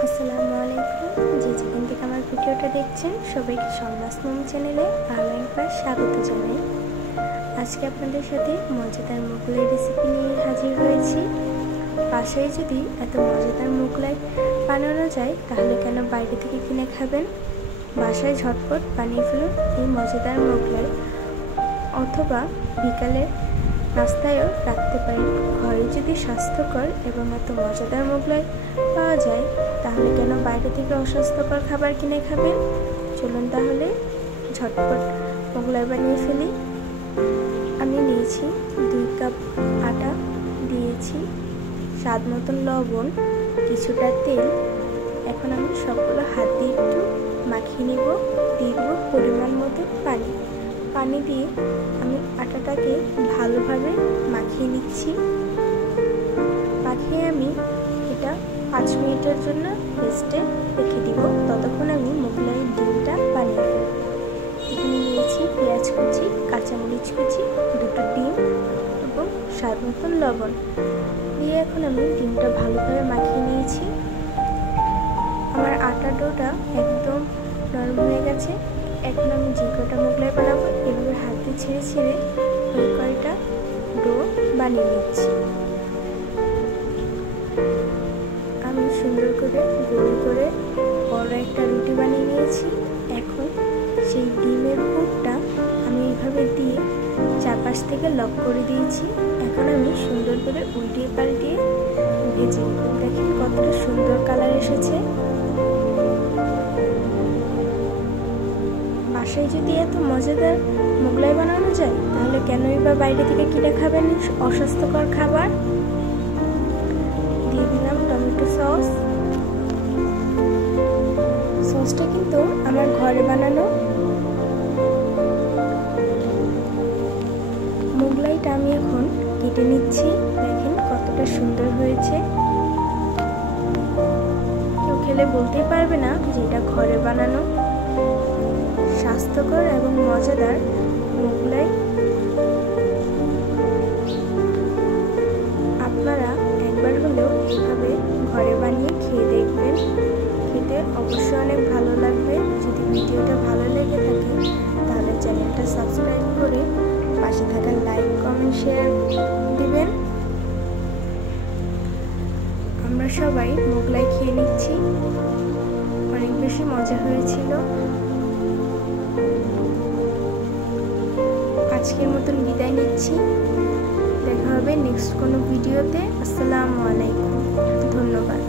আসসালামু আলাইকুম। যে যেখান থেকে আমার ভিডিওটা দেখছেন সবাইকে শর্মাস মম চ্যানেলে আরও একবার স্বাগত জানাই। আজকে আপনাদের সাথে মজাদার মোগলাই রেসিপি নিয়ে হাজির হয়েছি। বাসায় যদি এত মজাদার মোগলাই বানানো যায় তাহলে কেন বাইরে থেকে কিনে খাবেন। বাসায় ঝটপট বানিয়ে ফেলুন এই মজাদার মোগলাই, অথবা বিকালের নাস্তায়ও রাখতে পারেন। ঘরে যদি স্বাস্থ্যকর এবং এত মজাদার মোগলাই পাওয়া যায় তাহলে কেন বাইরে থেকে অস্বাস্থ্যকর খাবার কিনে খাবেন। চলুন তাহলে ঝটপট মোগলাই বানিয়ে ফেলি। আমি নিয়েছি 2 কাপ আটা, দিয়েছি স্বাদ মতন লবণ, কিছুটা তেল। এখন আমি সবগুলো হাত দিয়ে একটু মাখিয়ে নেব। দিয়ে দেবো পরিমাণ মতো পানি দিয়ে আমি আটাটাকে ভালোভাবে মাখিয়ে নিচ্ছি। মাখিয়ে আমি এটা 5 মিনিটের জন্য রেস্টে রেখে দিব। ততক্ষণ আমি মোগলাইয়ের ডিমটা বানিয়ে ফেলব। এখানে নিয়েছি পেঁয়াজ কুচি, কাঁচামরিচ কুচি, 2টো ডিম এবং স্বাদ মতন লবণ দিয়ে এখন আমি ডিমটা ভালোভাবে মাখিয়ে নিয়েছি। আমার আটা ডোটা একদম নরম হয়ে গেছে। এখন আমি যে কয়টা মোগলাই বানাবো এভাবে হাত দিয়ে ছেড়ে ছেড়ে ওই কয়টা ডো বানিয়ে নিচ্ছি। আমি সুন্দর করে গোল করে বড় একটা রুটি বানিয়ে নিয়েছি। এখন সেই ডিমের পুরটা আমি এইভাবে দিয়ে চারপাশ থেকে লক করে দিয়েছি। এখন আমি সুন্দর করে উল্টিয়ে পাল্টিয়ে ভেজে নেব। দেখেন কতটা সুন্দর কালার এসেছে। বাসায় যদি এত মজাদার মোগলাই বানানো যায় তাহলে কেনই বা বাইরে থেকে কিনে খাবেন অস্বাস্থ্যকর খাবার। দিয়ে দিলাম টমেটো সস। সসটা কিন্তু আমার ঘরে বানানো। মোগলাইটা আমি এখন কেটে নিচ্ছি। দেখেন কতটা সুন্দর হয়েছে। কেউ খেলে বলতেই পারবে না যে এটা ঘরে বানানো। স্বাস্থ্যকর এবং মজাদার মোগলাই আপনারা একবার হলেও এভাবে ঘরে বানিয়ে খেয়ে দেখবেন। খেতে অবশ্যই অনেক ভালো লাগবে। যদি ভিডিওটা ভালো লেগে থাকে তাহলে চ্যানেলটা সাবস্ক্রাইব করে পাশে থাকা লাইক, কমেন্ট, শেয়ার দিবেন। আমরা সবাই মোগলাই খেয়ে নিচ্ছি। অনেক বেশি মজা হয়েছিল। আজকের মতন বিদায় নিচ্ছি। দেখা হবে নেক্সট কোনো ভিডিওতে। আসসালামু আলাইকুম, ধন্যবাদ।